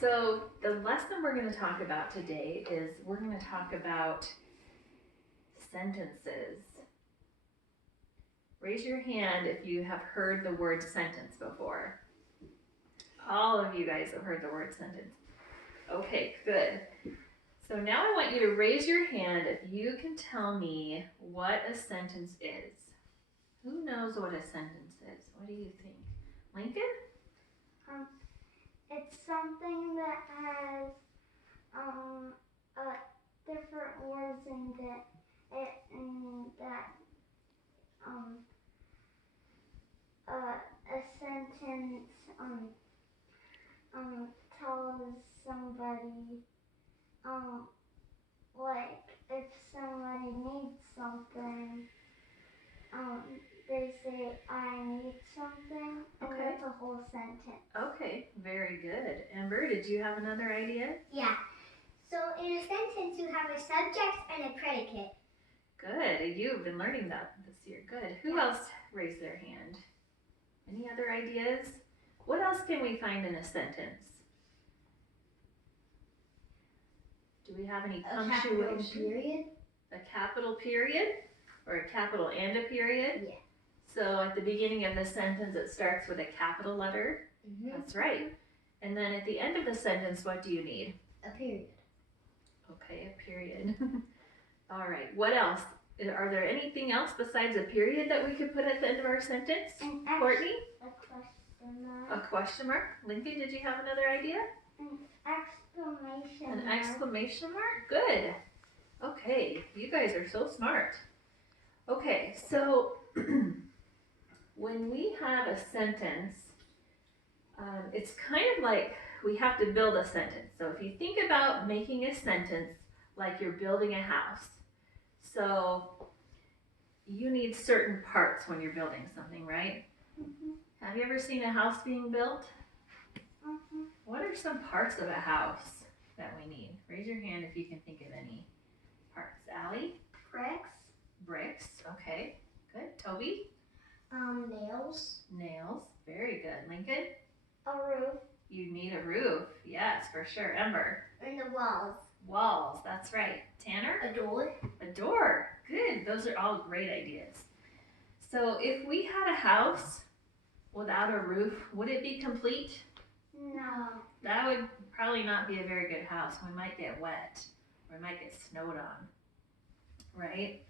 So the lesson we're going to talk about today is we're going to talk about sentences. Raise your hand if you have heard the word sentence before. All of you guys have heard the word sentence. Okay, good. So now I want you to raise your hand if you can tell me what a sentence is. Who knows what a sentence is? What do you think? Lincoln? It's something that has different words in it, and that a sentence tells somebody like if somebody needs something, they say I need something, and Okay. that's a whole sentence. Okay, very good. Amber, did you have another idea? Yeah. So in a sentence, you have a subject and a predicate. Good. You've been learning that this year. Good. Who else raised their hand? Any other ideas? What else can we find in a sentence? Do we have any punctuation? A capital period. A capital period? Or a capital and a period? Yeah. So at the beginning of the sentence, it starts with a capital letter. Mm-hmm. That's right. And then at the end of the sentence, what do you need? A period. Okay, a period. All right, what else? Are there anything else besides a period that we could put at the end of our sentence? Courtney? A question mark. A question mark? Lincoln, did you have another idea? An exclamation An mark. exclamation mark? Good. Okay, you guys are so smart. Okay, so when we have a sentence, it's kind of like we have to build a sentence. So if you think about making a sentence like you're building a house, so you need certain parts when you're building something, right? Mm-hmm. Have you ever seen a house being built? Mm-hmm. What are some parts of a house that we need? Raise your hand if you can think of any parts. Allie? Bricks. Bricks, okay, good. Toby? Nails. Nails, very good. Lincoln? A roof. You need a roof, yes, for sure. Ember? And the walls. Walls, that's right. Tanner? A door. A door, good. Those are all great ideas. So if we had a house without a roof, would it be complete? No. That would probably not be a very good house. We might get wet, or we might get snowed on, right?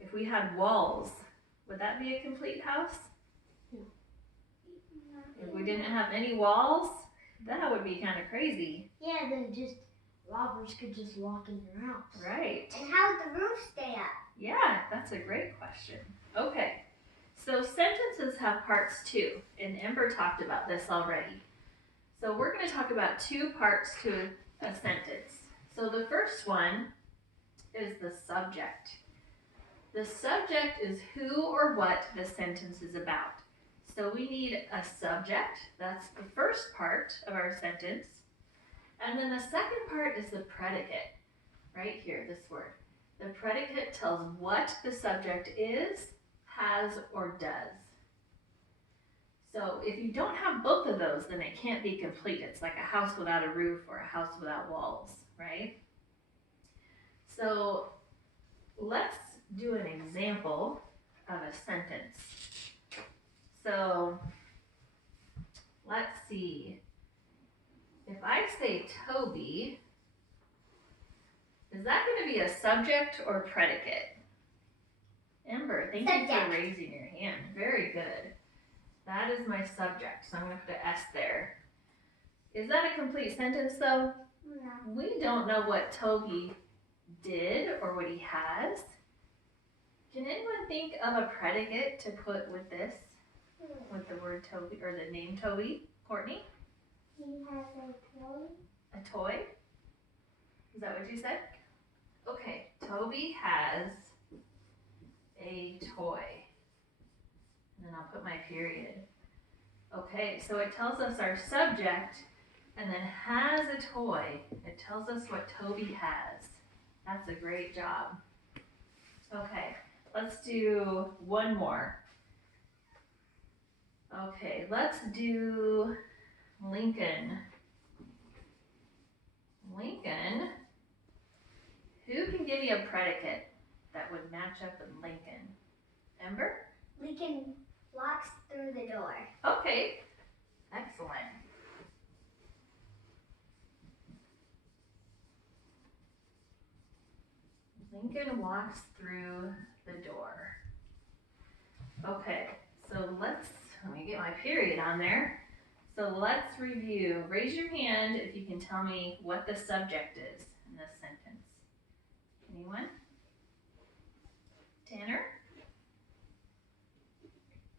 If we had walls, would that be a complete house? No. If we didn't have any walls, that would be kind of crazy. Yeah, then just robbers could just walk in your house. Right. And how would the roof stay up? Yeah, that's a great question. Okay, so sentences have parts too, and Ember talked about this already. So we're going to talk about two parts to a sentence. So the first one is the subject. The subject is who or what the sentence is about. So we need a subject, that's the first part of our sentence. And then the second part is the predicate, right here, this word. The predicate tells what the subject is, has, or does. So if you don't have both of those, then it can't be complete. It's like a house without a roof or a house without walls, right? So let's do an example of a sentence. So let's see. If I say Toby, is that going to be a subject or predicate? Ember, thank you for raising your hand. Very good. That is my subject, so I'm going to put an S there. Is that a complete sentence though? No. We don't know what Toby did or what he has. Can anyone think of a predicate to put with this? With the word Toby or the name Toby? Courtney? He has a toy. A toy? Is that what you said? Okay, Toby has a toy. And then I'll put my period. Okay, so it tells us our subject and then has a toy. It tells us what Toby has. That's a great job. Okay, let's do one more. Okay, let's do Lincoln. Lincoln. Who can give me a predicate that would match up with Lincoln? Ember? Lincoln walks through the door. Okay, excellent. Lincoln walks through the door. Okay, so let me get my period on there. So let's review. Raise your hand if you can tell me what the subject is in this sentence. Anyone? Tanner?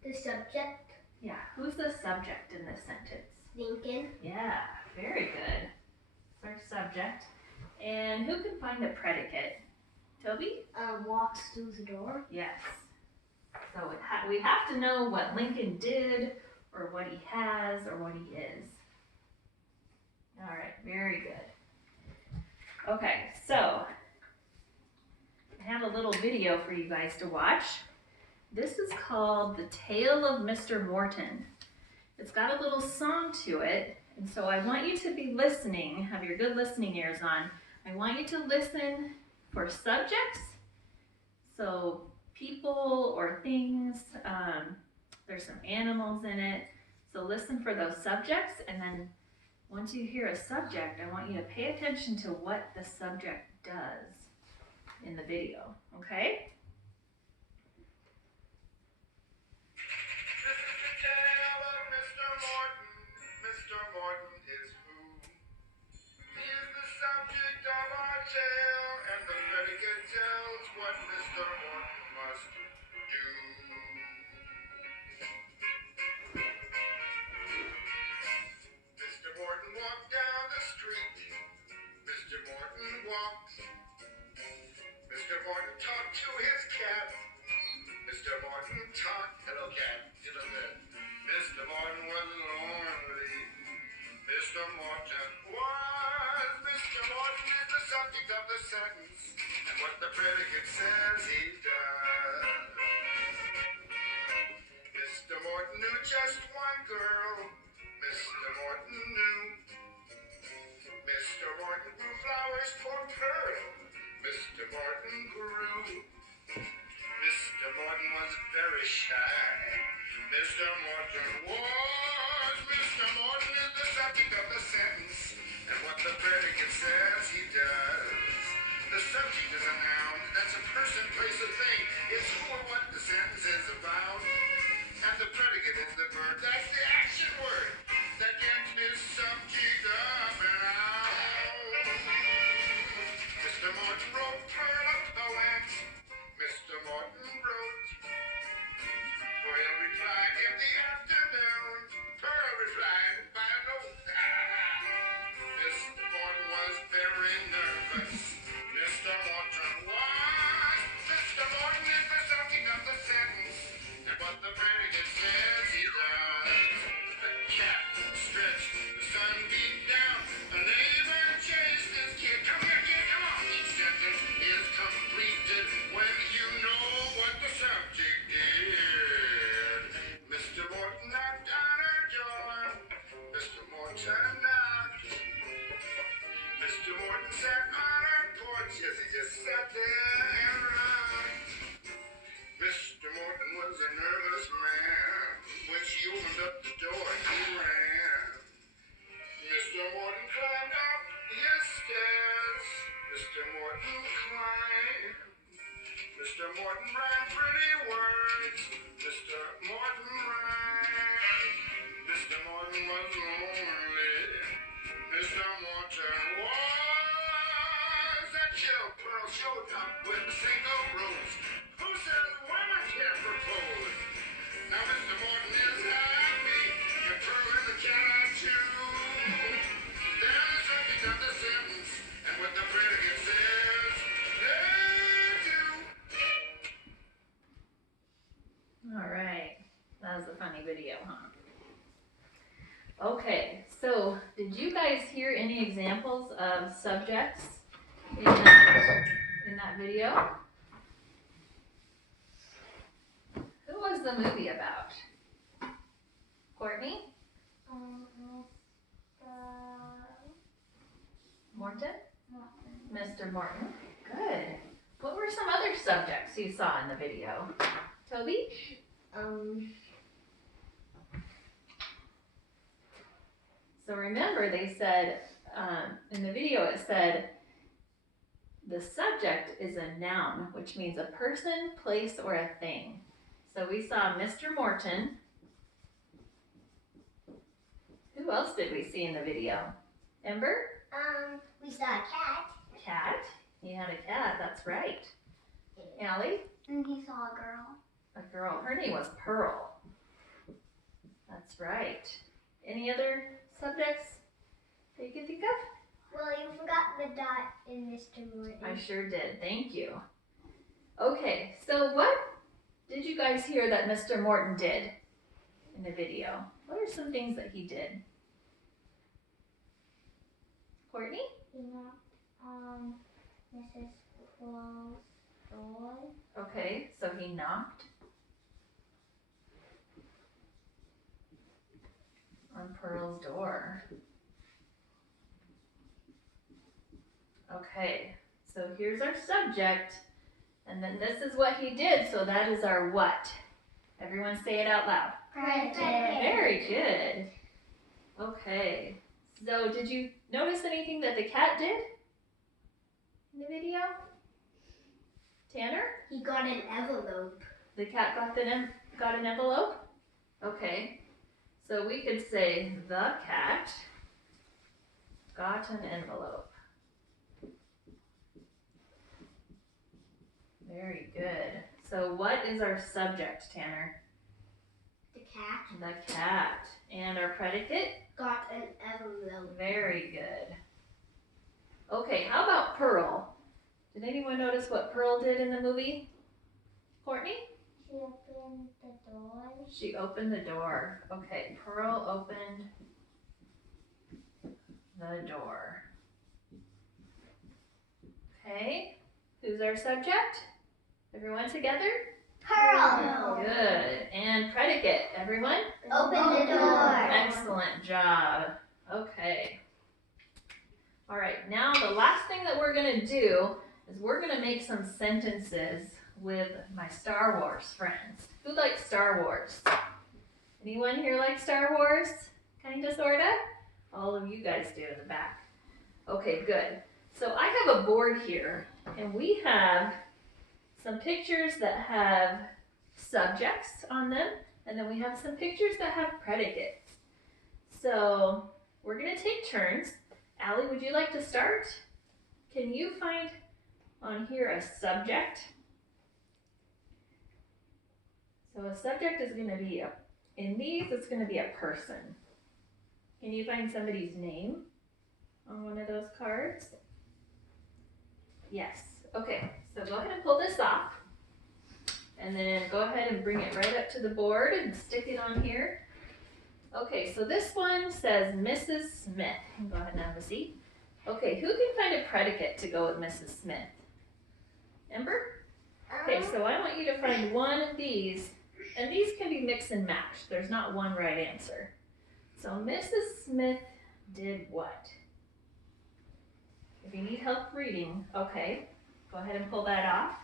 The subject, Yeah, who's the subject in this sentence? Lincoln. Yeah, very good. It's our subject. And who can find the predicate? Toby? Walks through the door. Yes. So we have to know what Lincoln did, or what he has, or what he is. All right, very good. Okay, so I have a little video for you guys to watch. This is called The Tale of Mr. Morton. It's got a little song to it, and so I want you to be listening, have your good listening ears on. I want you to listen for subjects, so people or things. There's some animals in it, so listen for those subjects, and then once you hear a subject, I want you to pay attention to what the subject does in the video, okay? This is the tale of Mr. Morton. Mr. Morton is who? He is the subject of our tale, and the predicate tells what Mr. Morton must do. Mr. Morton walked down the street. Mr. Morton walked. Mr. Morton talked to his cat. Mr. Morton talked. Hello, cat. Hello, cat. Mr. Morton was lonely. Mr. Morton was. Mr. Morton is the subject of the sentence, and what the predicate says he does. Mr. Morton knew just one girl. Mr. Morton knew. Mr. Morton grew flowers for Pearl. Mr. Morton grew. Mr. Morton was very shy. Mr. Morton was. Mr. Morton is the subject of the sentence, and what the predicate says he does. The subject is a noun. That's a person, place, or thing. It's who or what the sentence is about. And the predicate is the verb. That's the action word that gets this subject up and out. Mr. Morton wrote Pearl a poem. Mr. Morton wrote. Pearl replied in the afternoon. Pearl replied by a note. Mr. Morton was very nervous. Mr. Morton was. Mr. Morton is the subject of the sentence, and what the predicate says he does. The cat stretched, the sun beat down, a neighbor chased his kid. Come here, kid, come on. Each sentence is completed when you know what the subject did. Mr. Morton knocked on her door. Mr. Morton knocked. Mr. Morton sat on her porch. Yes, he just sat there and rocked. Mr. Morton was a nervous man. When she opened up the door, he ran. Mr. Morton climbed up his stairs. Mr. Morton climbed. Mr. Morton ran pretty words. Mr. Morton ran. Mr. Morton was lonely. Mr. Morton was. That chill pearl showed up with a single rose. Who says women can't propose? Now Mr. Morton is happy, and Pearl and the cat are too. They're the subject of the sentence, and what the predicate says they do. All right, that was a funny video, huh? Okay, so did you guys hear any examples of subjects in that video? Who was the movie about? Courtney? Mr. More Morton? Mr. Morton. Good. What were some other subjects you saw in the video? Toby? So remember they said, in the video it said, the subject is a noun, which means a person, place, or a thing. So we saw Mr. Morton. Who else did we see in the video? Ember? We saw a cat. Cat. He had a cat, that's right. Allie? And he saw a girl. A girl. Her name was Pearl. That's right. Any other subjects that you can think of? Well, you forgot the dot in Mr. Morton. I sure did. Thank you. Okay, so what did you guys hear that Mr. Morton did in the video? What are some things that he did? Courtney? He knocked Mrs. Claus' door. Okay, so he knocked on Pearl's door. Okay, so here's our subject, and then this is what he did, so that is our what? Everyone say it out loud. Predicate. Very good. Okay, so did you notice anything that the cat did in the video? Tanner? He got an envelope. The cat got an envelope? Okay, so we could say the cat got an envelope. Very good. So what is our subject, Tanner? The cat The cat. And our predicate? got an envelope. Very good. Okay, how about Pearl? Did anyone notice what Pearl did in the movie? Courtney? She opened the door. She opened the door. Okay, Pearl opened the door. Okay, who's our subject? Everyone together? Pearl. Good. And predicate, everyone? Open the door. Excellent job. Okay. All right, now the last thing that we're gonna do is we're gonna make some sentences with my Star Wars friends. Who likes Star Wars? Anyone here like Star Wars? Kinda, sorta? All of you guys do in the back. Okay, good. So I have a board here, and we have some pictures that have subjects on them, and then we have some pictures that have predicates. So we're gonna take turns. Allie, would you like to start? Can you find on here a subject? So a subject is gonna be in these, it's gonna be a person. Can you find somebody's name on one of those cards? Yes. Okay, so go ahead and pull this off. And then go ahead and bring it right up to the board and stick it on here. Okay, so this one says Mrs. Smith. Go ahead and have a seat. Okay, who can find a predicate to go with Mrs. Smith? Ember? Okay, so I want you to find one of these, and these can be mix and match. There's not one right answer. So Mrs. Smith did what? If you need help reading, okay, go ahead and pull that off.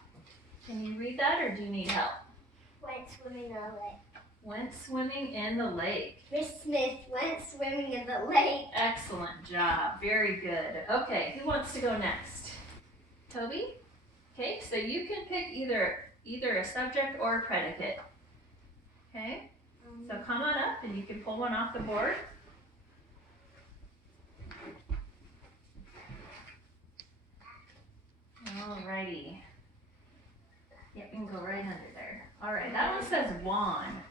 Can you read that, or do you need help? Went swimming in the lake. Went swimming in the lake. Miss Smith went swimming in the lake. Excellent job. Very good. Okay, who wants to go next? Toby? Okay, so you can pick either a subject or a predicate. Okay, so come on up and you can pull one off the board. Alrighty. Yep, you can go right under there. Alright, that one says Juan.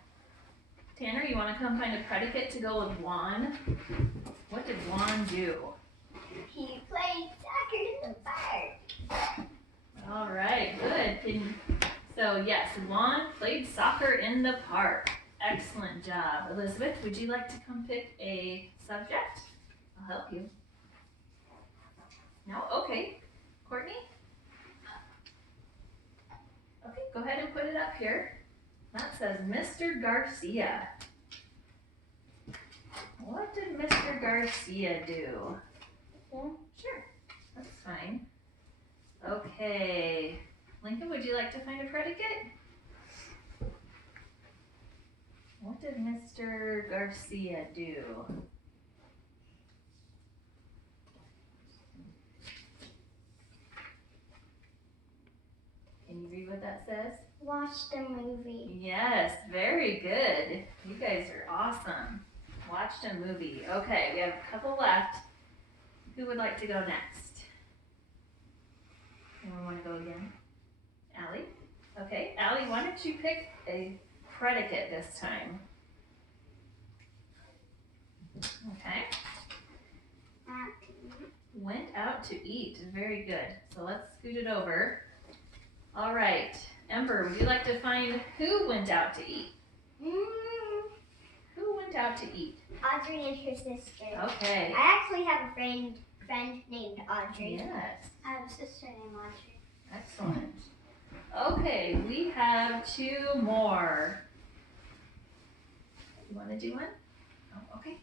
Tanner, you want to come find a predicate to go with Juan? What did Juan do? He played soccer in the park. Alright, good. So yes, Juan played soccer in the park. Excellent job. Elizabeth, would you like to come pick a subject? I'll help you. No? Okay. Courtney? Okay, go ahead and put it up here. That says Mr. Garcia. What did Mr. Garcia do? Yeah. Sure. That's fine. Okay. Lincoln, would you like to find a predicate? What did Mr. Garcia do? Can you read what that says? Watch the movie. Yes, very good. You guys are awesome. Watched a movie. Okay, we have a couple left. Who would like to go next? Anyone want to go again? Allie? Okay, Allie, why don't you pick a predicate this time? Okay. Went out to eat. Very good. So let's scoot it over. All right. Ember, would you like to find who went out to eat? Who went out to eat? Audrey and her sister. Okay. I actually have a friend named Audrey. Yes. I have a sister named Audrey. Excellent. Okay, we have two more. You want to do one? Oh, okay.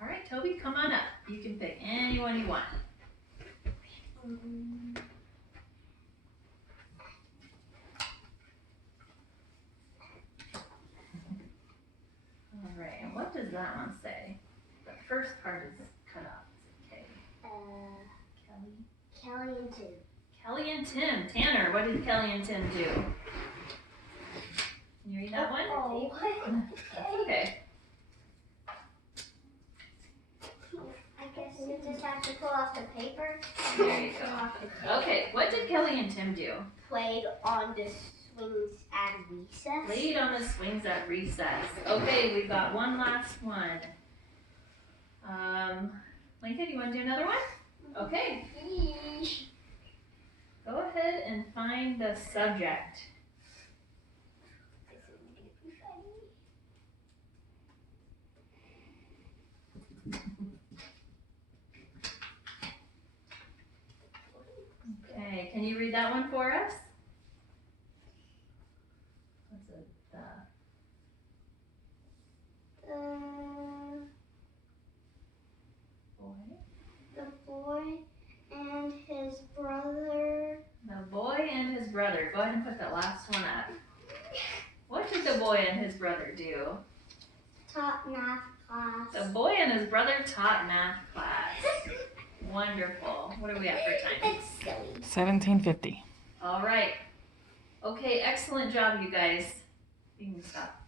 All right, Toby, come on up. You can pick anyone you want. All right, and what does that one say? The first part is cut off. Okay. Kelly. Kelly and Tim. Kelly and Tim. Tanner, what did Kelly and Tim do? Can you read that one? Oh, That's okay. I guess you just have to pull off the paper. There you go. Okay, what did Kelly and Tim do? Played on the swings at recess. Played on the swings at recess. Okay, we've got one last one. Lincoln, you want to do another one? Okay, go ahead and find the subject. Okay, can you read that one for us? What's it? Boy? The boy and his brother. The boy and his brother. Go ahead and put that last one up. What did the boy and his brother do? Taught math class. The boy and his brother taught math class. Wonderful. What are we at for time? It's silly. 1750. All right. Okay, excellent job, you guys. You can stop.